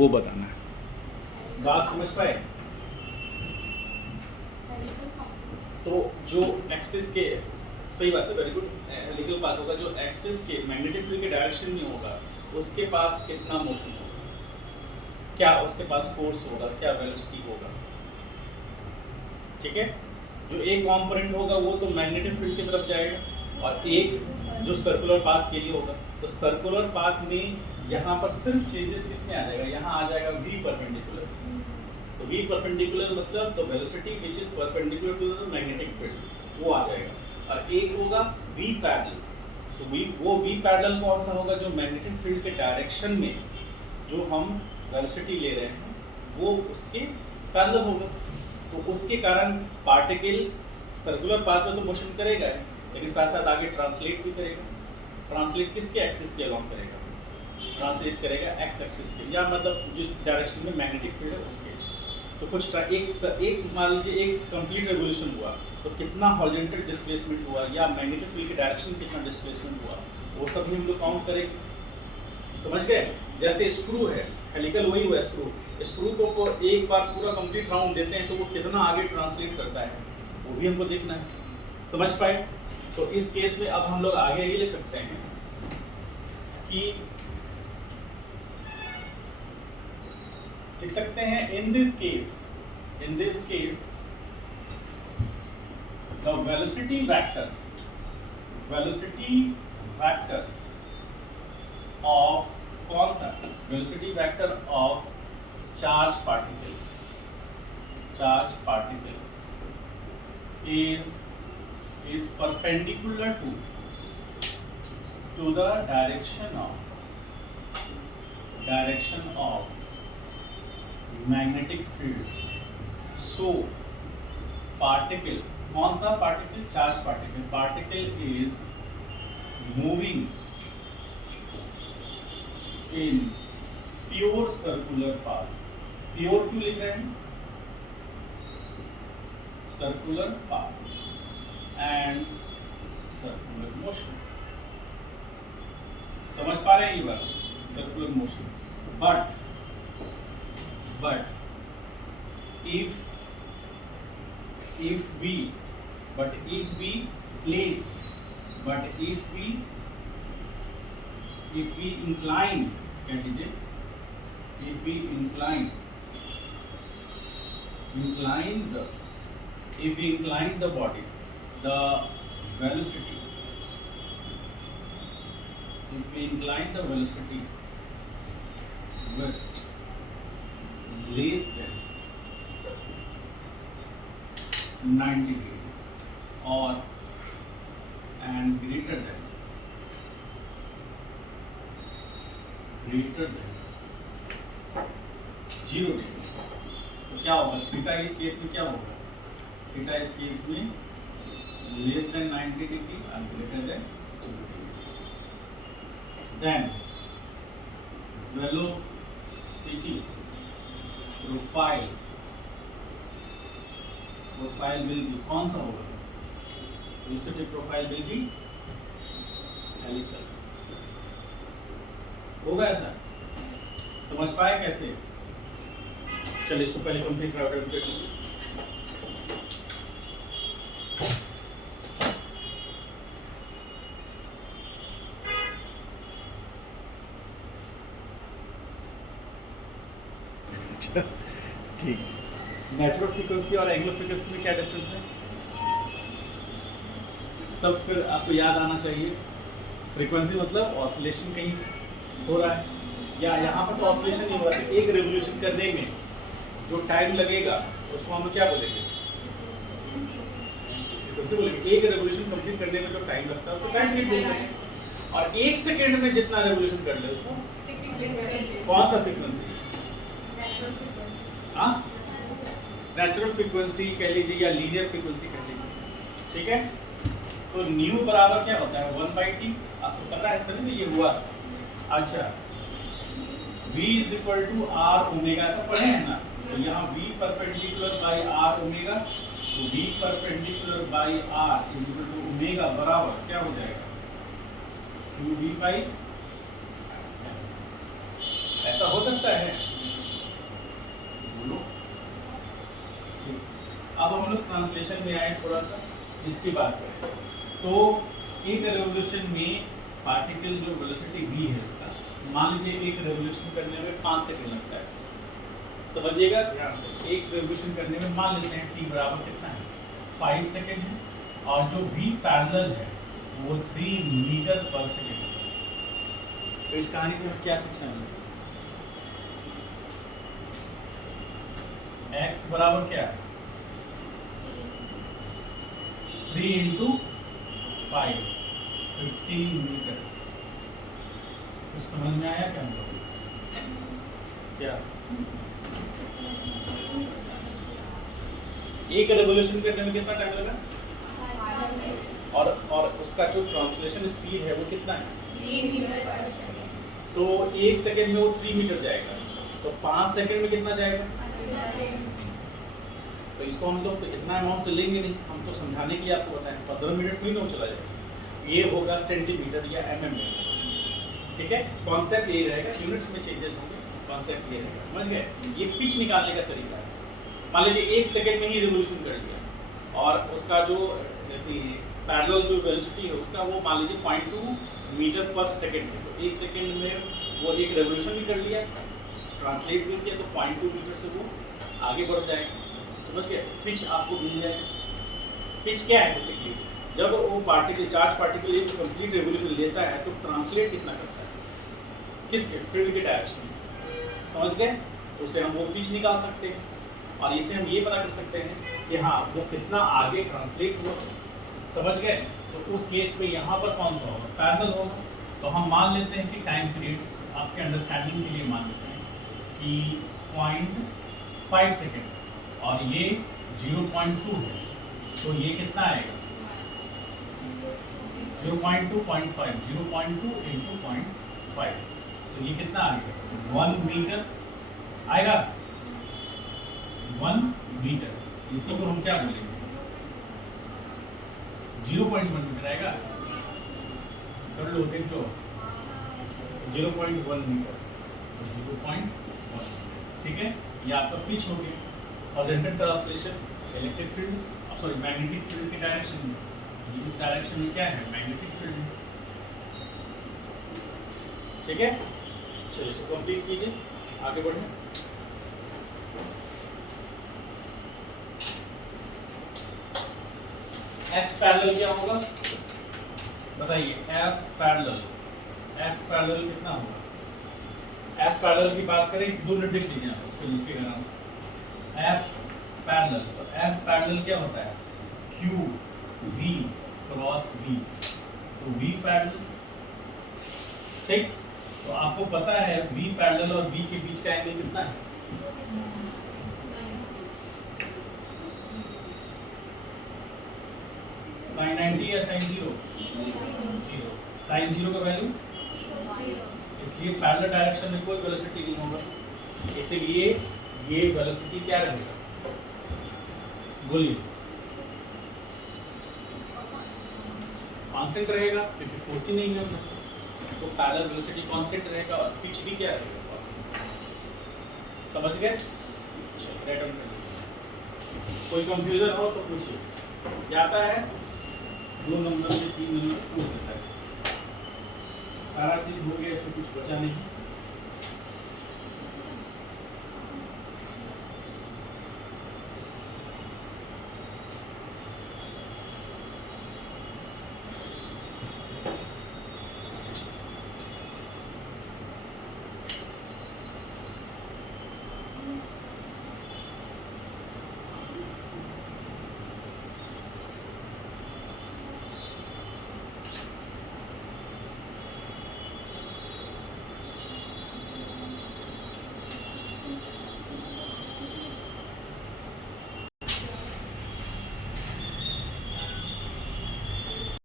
वो बताना है। बात समझ पाए? तो जो एक्सिस के, सही बात है, वेरी गुड, हेलिकल पाथ होगा जो एक्सिस के मैग्नेटिक फील्ड के डायरेक्शन में होगा, उसके पास कितना मोशन होगा, क्या उसके पास फोर्स होगा, क्या वेलोसिटी होगा, ठीक है। जो एक कंपोनेंट होगा वो तो मैग्नेटिक फील्ड की तरफ जाएगा और एक जो सर्कुलर पाथ के लिए होगा। तो सर्कुलर पाथ में यहाँ पर सिर्फ चेंजेस किसमें आ जाएगा, यहाँ आ जाएगा v परपेंडिकुलर। तो v परपेंडिकुलर मतलब the velocity which is perpendicular to the magnetic field, वो आ जाएगा। और एक होगा v पैरेलल। तो वो v पैरेलल कौन सा होगा, जो मैग्नेटिक फील्ड के डायरेक्शन में जो हम वेलोसिटी ले रहे हैं वो उसके पैरेलल होगा। तो उसके कारण पार्टिकल सर्कुलर पाथ में तो मोशन करेगा, लेकिन साथ साथ आगे ट्रांसलेट भी करेगा। ट्रांसलेट किसके एक्सिस के अलॉन्ग करेगा, ट्रांसलेट करेगा एक्स एक्सिस के, या मतलब जिस डायरेक्शन में मैग्नेटिक फील्ड है उसके। तो कुछ एक मान लीजिए एक कंप्लीट रेवोल्यूशन हुआ तो कितना हॉरिजॉन्टल डिस्प्लेसमेंट हुआ, या मैग्नेटिक फील्ड के डायरेक्शन कितना डिस्प्लेसमेंट हुआ, वो सब भी हम लोग काउंट करेंगे। समझ गए? जैसे स्क्रू है, हेलिकल वही हुआ स्क्रू को एक बार पूरा कंप्लीट राउंड देते हैं तो वो कितना आगे ट्रांसलेट करता है, वो भी हमको देखना है। समझ पाए? तो इस केस में अब हम लोग आगे ये ले सकते हैं कि लिख सकते हैं in this case the velocity vector of, कौन सा, velocity vector of charge particle is perpendicular to the direction of magnetic field. So particle, कौन सा particle, charge particle is moving in pure circular path. Pure क्यों लिख रहे हैं, circular path and circular motion. समझ पा रहे हैं ये बात, circular motion. But if we incline, कह लीजिए, if we incline the body, the velocity, if we incline the velocity with less than 90 degree or and greater than 0 degree, तो क्या होगा थीटा इस केस में, क्या होगा थीटा इस केस में less than 90 degree and greater than 0 degree. Then velocity profile will be, कौन सा होगा, velocity profile will be helical. होगा ऐसा? समझ पाए कैसे? चलिए इसको पहले कंप्लीट कर लीजिए। ठीक, नेचुरल फ्रीक्वेंसी और एंगुलर फ्रीक्वेंसी में क्या डिफरेंस है, सब फिर आपको याद आना चाहिए। फ्रीक्वेंसी मतलब ऑसिलेशन कहीं हो रहा है, या यहाँ पर तो ऑसिलेशन नहीं हो रहा है, एक रेवोल्यूशन करने में जो टाइम लगेगा उसको हम क्या बोलेंगे, फ्रीक्वेंसी बोलेंगे। एक रेवोल्यूशन कंप्लीट करने में जो टाइम लगता है तो टाइम नहीं बोलेंगे, और एक सेकेंड में जितना रेवोल्यूशन कर ले उसको कौन सा फ्रीक्वेंसी, हाँ, नेचुरल फ्रीक्वेंसी कह लीजिए या लीनियर फ्रीक्वेंसी कह लीजिए, ठीक है। तो न्यू बराबर क्या होता है 1/t, आपको पता है सर ये हुआ। अच्छा, v is equal to r omega, ऐसा पढ़े हैं ना, तो यहाँ v perpendicular by r omega, तो v perpendicular by r is equal to omega बराबर क्या हो जाएगा 2v बाई, ऐसा हो सकता है। अब हम लोग ट्रांसलेशन में आए, थोड़ा सा इसकी बात करें तो एक रेवोल्यूशन में पार्टिकल जो वेलोसिटी v है इसका, मान लीजिए एक रेवोल्यूशन करने में 5 सेकंड लगता है, समझिएगा ध्यान से। एक रेवोल्यूशन करने में मान लेते हैं t बराबर कितना है 5 सेकंड है, और जो v पैरेलल है वो 3 मीटर पर सेकंड है। तो इस कहानी से हम क्या सीखना है, x बराबर क्या है 3 इंटू 5 15 मीटर। कुछ समझ में आया क्या हमको? क्या एक रेवोल्यूशन करने में कितना टाइम लगा, और उसका जो ट्रांसलेशन स्पीड है वो कितना है 3 मीटर पर सेकंड। तो 1 सेकंड में वो 3 मीटर जाएगा, तो 5 सेकंड में कितना जाएगा। तो इसको हम लोग तो इतना अमाउंट तो लेंगे नहीं, हम तो समझाने के लिए आपको बताएं, 15 मिनट में चला जाएगा। ये होगा सेंटीमीटर या mm में, ठीक है। कॉन्सेप्ट यही रहेगा, यूनिट्स में चेंजेस होंगे, कॉन्सेप्ट ये रहेगा, समझ गए। ये पिच निकालने का तरीका है। मान लीजिए 1 सेकंड में ही रिवोल्यूशन कर लिया, और उसका जो पैरेलल जो वेलोसिटी है उसका वो मान लीजिए 0.2 मीटर पर सेकंड है, तो 1 सेकंड में वो एक रेवोल्यूशन भी कर लिया, ट्रांसलेट भी किया, तो 0.2 मीटर से वो आगे बढ़ जाएगा, समझ गए। पिच आपको मिल जाएगा। पिच क्या है बेसिकली, जब वो पार्टिकल चार्ज पार्टिकल एक कंप्लीट रेवोल्यूशन लेता है तो ट्रांसलेट कितना करता है, किसके फील्ड के डायरेक्शन में, समझ गए। तो उससे हम वो पिच निकाल सकते हैं, और इससे हम ये पता कर सकते हैं कि हाँ वो कितना आगे ट्रांसलेट हुआ, समझ गए। तो उस केस में यहाँ पर कौन सा होगा, पैरेलल होगा। तो हम मान लेते हैं कि टाइम पीरियड आपके अंडरस्टैंडिंग के लिए मान लेते हैं कि 0.5 सेकेंड, और ये 0.2 है, तो ये कितना आएगा 0.2.5, 0.2 इंटू 0.5, तो ये कितना आएगा 1 मीटर आएगा, 1 मीटर। इसी को हम क्या बोलेंगे 0.1 मीटर आएगा, कर लो देख लो 0.1 मीटर, 0.1, ठीक है। ये आपका पिच हो गया। और general translation electric field, sorry magnetic field के डायरेक्शन में, इस डायरेक्शन में क्या है मैग्नेटिक फील्ड, ठीक है। चलिए इसको कंप्लीट कीजिए, आगे बढ़ें। F पैरेलल क्या होगा बताइए, F पैरेलल कितना होगा। F पैरेलल की बात करें 2 मिनट देख लीजिए आप, उसको लिख के आराम से। F पैरेलल, तो F पैरेलल क्या होता है Q V क्रॉस V, तो V पैरेलल, ठीक। तो आपको पता है V पैरेलल और V के बीच का एंगल कितना है, sin 90 या sin 0, sin 0 का वैल्यू, इसलिए पैरेलल डायरेक्शन में कोई वेलोसिटी नहीं होगा, इसलिए ये वेलोसिटी क्या रहेगा बोलिए, कांस्टेंट रहेगा क्योंकि फोर्स ही नहीं है उसमें, तो पैरेलल वेलोसिटी कांस्टेंट रहेगा, और पिच भी क्या रहेगा कांस्टेंट, समझ गए। चलिए राइट डाउन कर लीजिए, कोई कंफ्यूजन हो तो पूछिए, जाता है 2 नंबर से 3 नंबर पूछ लेता है, सारा चीज हो गया, इसमें कुछ बचा नहीं।